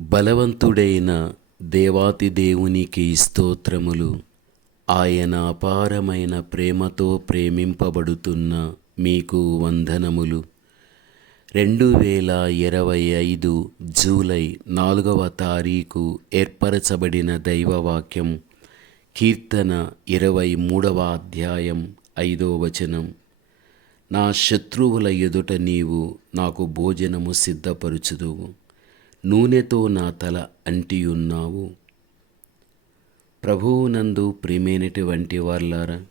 బలవంతుడైన దేవాతి దేవునికి స్తోత్రములు. ఆయన అపారమైన ప్రేమతో ప్రేమింపబడుతున్న మీకు వందనములు. రెండు వేల ఇరవై ఐదు జూలై నాలుగవ తారీఖు ఏర్పరచబడిన దైవవాక్యం కీర్తన ఇరవై మూడవ అధ్యాయం ఐదో వచనం. నా శత్రువుల ఎదుట నీవు నాకు భోజనము సిద్ధపరుచుదువు. నూనెతో నా తల అంటియున్నావు. ప్రభువునందు ప్రియమైనటువంటి వార్లారా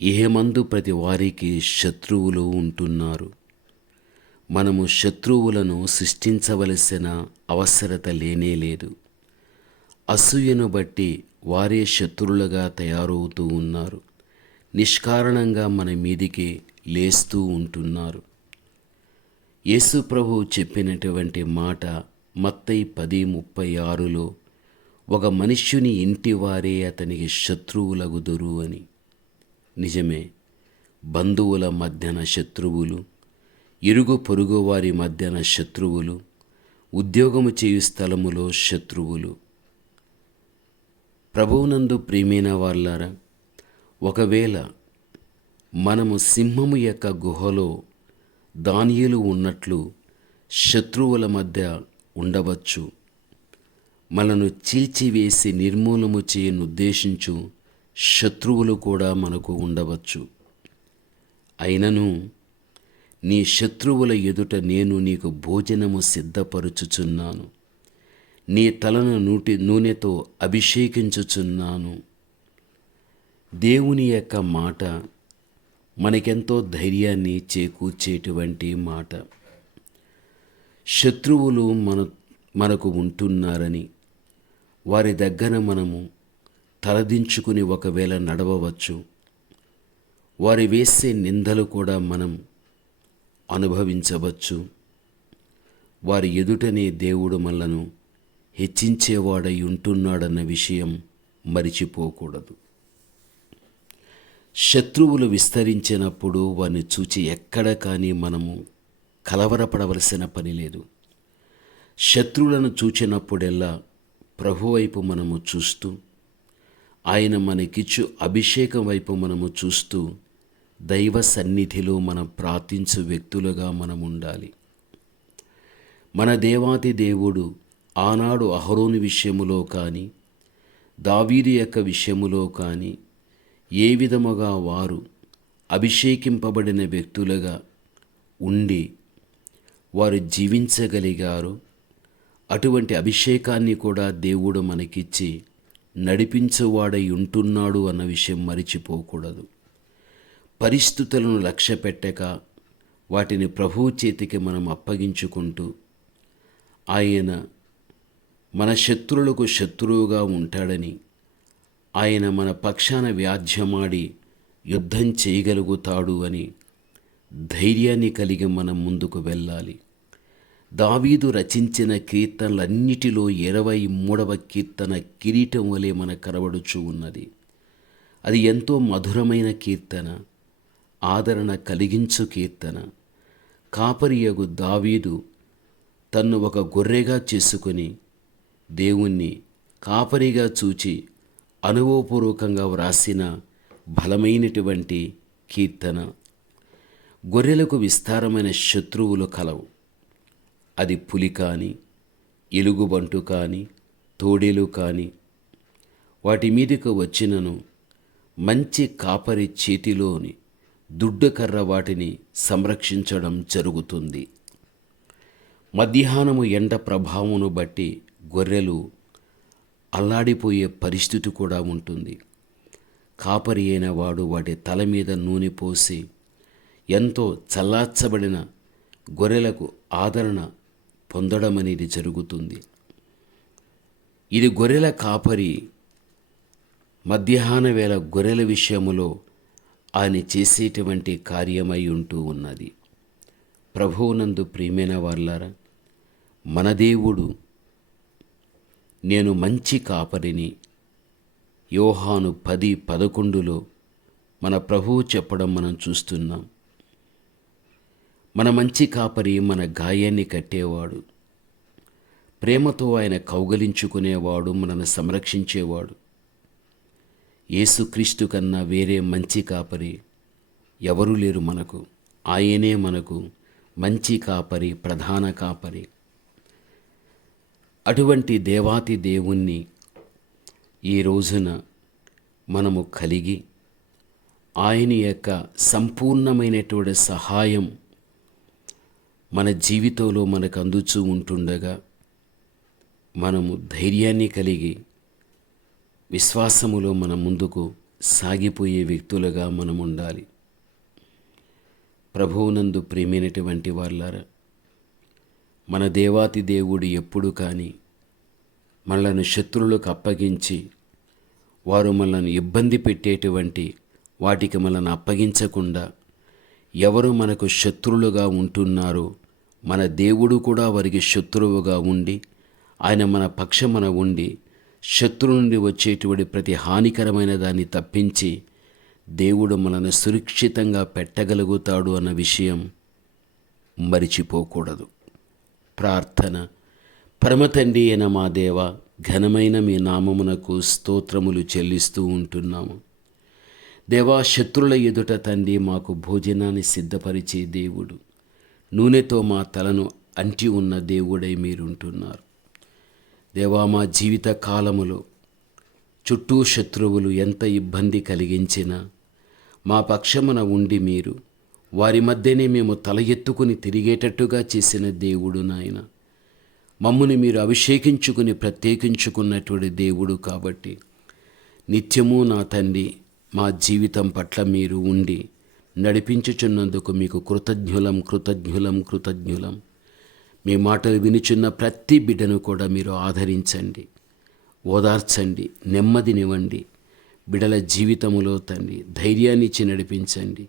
ఇహమందు ప్రతి వారికి శత్రువులు ఉంటున్నారు. మనము శత్రువులను సృష్టించవలసిన అవసరత లేనే లేదు. అసూయను బట్టి వారే శత్రువులుగా తయారవుతూ ఉన్నారు. నిష్కారణంగా మన మీదికి లేస్తూ ఉంటున్నారు. యేసు ప్రభు చెప్పినటువంటి మాట మత్తయి పది ముప్పై ఆరులో ఒక మనుష్యుని ఇంటి వారే అతనికి శత్రువులగుదురు అని. నిజమే బంధువుల మధ్యన శత్రువులు ఇరుగు పొరుగు వారి మధ్యన శత్రువులు ఉద్యోగము చేయు స్థలములో శత్రువులు. ప్రభువునందు ప్రియమైన వాళ్ళారా ఒకవేళ మనము సింహము యొక్క గుహలో దానియలు ఉన్నట్లు శత్రువుల మధ్య ఉండవచ్చు. మనను చీల్చివేసి నిర్మూలము చేయను ఉద్దేశించు శత్రువులు కూడా మనకు ఉండవచ్చు. అయినను నీ శత్రువుల ఎదుట నేను నీకు భోజనము సిద్ధపరుచుచున్నాను. నీ తలను నూటి నూనెతో అభిషేకించుచున్నాను. దేవుని యొక్క మాట మనకెంతో ధైర్యాన్ని చేకూర్చేటువంటి మాట. శత్రువులు మన మనకు ఉంటున్నారని వారి దగ్గర మనము తలదించుకుని ఒకవేళ నడవవచ్చు. వారి వేసే నిందలు కూడా మనం అనుభవించవచ్చు. వారి ఎదుటనే దేవుడు మనలను హెచ్చించేవాడై ఉంటున్నాడన్న విషయం మరిచిపోకూడదు. శత్రువులు విస్తరించినప్పుడు వారిని చూచి ఎక్కడ కానీ మనము కలవరపడవలసిన పని లేదు. శత్రువులను చూచినప్పుడెల్లా ప్రభు వైపు మనము చూస్తూ ఆయన మనకిచ్చు అభిషేకం వైపు మనము చూస్తూ దైవ సన్నిధిలో మనం ప్రార్థించు వ్యక్తులుగా మనం ఉండాలి. మన దేవాది దేవుడు ఆనాడు అహరోని విషయములో కానీ దావీది యొక్క విషయములో కానీ ఏ విధముగా వారు అభిషేకింపబడిన వ్యక్తులుగా ఉండి వారు జీవించగలిగారు అటువంటి అభిషేకాన్ని కూడా దేవుడు మనకిచ్చి నడిపించువాడై ఉంటున్నాడు అన్న విషయం మరిచిపోకూడదు. పరిస్థితులను లక్ష్య పెట్టక వాటిని ప్రభువు చేతికి మనం అప్పగించుకుంటూ ఆయన మన శత్రువులకు శత్రువుగా ఉంటాడని ఆయన మన పక్షాన వ్యాధ్యమాడి యుద్ధం చేయగలుగుతాడు అని ధైర్యాన్ని కలిగి మనం ముందుకు వెళ్ళాలి. దావీదు రచించిన కీర్తనలన్నిటిలో ఇరవై మూడవ కీర్తన కిరీటం వలె మన కనబడుచు ఉన్నది. అది ఎంతో మధురమైన కీర్తన ఆదరణ కలిగించు కీర్తన. కాపరియగు దావీదు తన్ను ఒక గొర్రెగా చేసుకొని దేవుణ్ణి కాపరిగా చూచి అనుభవపూర్వకంగా వ్రాసిన బలమైనటువంటి కీర్తన. గొర్రెలకు విస్తారమైన శత్రువులు కలవు. అది పులి కానీ ఎలుగుబంటు కానీ తోడేలు కానీ. వాటి మీదకు వచ్చినను మంచి కాపరి చేతిలోని దుడ్డుకర్ర వాటిని సంరక్షించడం జరుగుతుంది. మధ్యాహ్నము ఎండ ప్రభావమును బట్టి గొర్రెలు అల్లాడిపోయే పరిస్థితి కూడా ఉంటుంది. కాపరి అయిన వాడు వాటి తల మీద నూనె పోసి ఎంతో చల్లార్చబడిన గొర్రెలకు ఆదరణ పొందడం అనేది జరుగుతుంది. ఇది గొర్రెల కాపరి మధ్యాహ్న వేళ గొర్రెల విషయములో ఆయన చేసేటువంటి కార్యమై ఉంటూ ఉన్నది. ప్రభువునందు ప్రియమైన వాళ్ళారా మన దేవుడు నేను మంచి కాపరిని. యోహాను పది పదకొండులో మన ప్రభువు చెప్పడం మనం చూస్తున్నాం. మన మంచి కాపరి మన గాయాన్ని కట్టేవాడు. ప్రేమతో ఆయన కౌగలించుకునేవాడు మనల్ని సంరక్షించేవాడు. యేసుక్రీస్తు కన్నా వేరే మంచి కాపరి ఎవరూ లేరు మనకు. ఆయనే మనకు మంచి కాపరి ప్రధాన కాపరి. అటువంటి దేవాతి దేవుణ్ణి ఈ రోజున మనము కలిగి ఆయన యొక్క సంపూర్ణమైనటువంటి సహాయం మన జీవితంలో మనకు అందుచూ ఉంటుండగా మనము ధైర్యాన్ని కలిగి విశ్వాసములో మన ముందుకు సాగిపోయే వ్యక్తులుగా మనం ఉండాలి ప్రభువునందు ప్రేమైనటువంటి వాళ్ళారా మన దేవాతి దేవుడు ఎప్పుడు కానీ మనలను శత్రువులకు అప్పగించి వారు మనల్ని ఇబ్బంది పెట్టేటువంటి వాటికి మనల్ని అప్పగించకుండా ఎవరు మనకు శత్రువులుగా ఉంటున్నారో మన దేవుడు కూడా వారికి శత్రువుగా ఉండి ఆయన మన పక్షమన ఉండి శత్రు నుండి వచ్చేటువంటి ప్రతి హానికరమైన దాన్ని తప్పించి దేవుడు మనను సురక్షితంగా పెట్టగలుగుతాడు అన్న విషయం మరిచిపోకూడదు. ప్రార్థన. పరమతండి అయిన మా దేవ ఘనమైన మీ నామమునకు స్తోత్రములు చెల్లిస్తూ ఉంటున్నాము. దేవా శత్రుల ఎదుట తండ్రి మాకు భోజనాన్ని సిద్ధపరిచే దేవుడు. నూనెతో మా తలను అంటి ఉన్న దేవుడై మీరుంటున్నారు. దేవా మా జీవిత కాలములో చుట్టూ శత్రువులు ఎంత ఇబ్బంది కలిగించినా మా పక్షమున ఉండి మీరు వారి మధ్యనే మేము తల ఎత్తుకుని తిరిగేటట్టుగా చేసిన దేవుడు నాయన. మమ్ముని మీరు అభిషేకించుకుని ప్రత్యేకించుకున్నటువంటి దేవుడు కాబట్టి నిత్యము నా తండ్రి మా జీవితం పట్ల మీరు ఉండి నడిపించుచున్నందుకు మీకు కృతజ్ఞులం కృతజ్ఞులం కృతజ్ఞులం. మీ మాటలు వినుచున్న ప్రతి బిడ్డను కూడా మీరు ఆదరించండి ఓదార్చండి నెమ్మదినివ్వండి బిడల జీవితములో తండ్రి ధైర్యాన్ని ఇచ్చి నడిపించండి.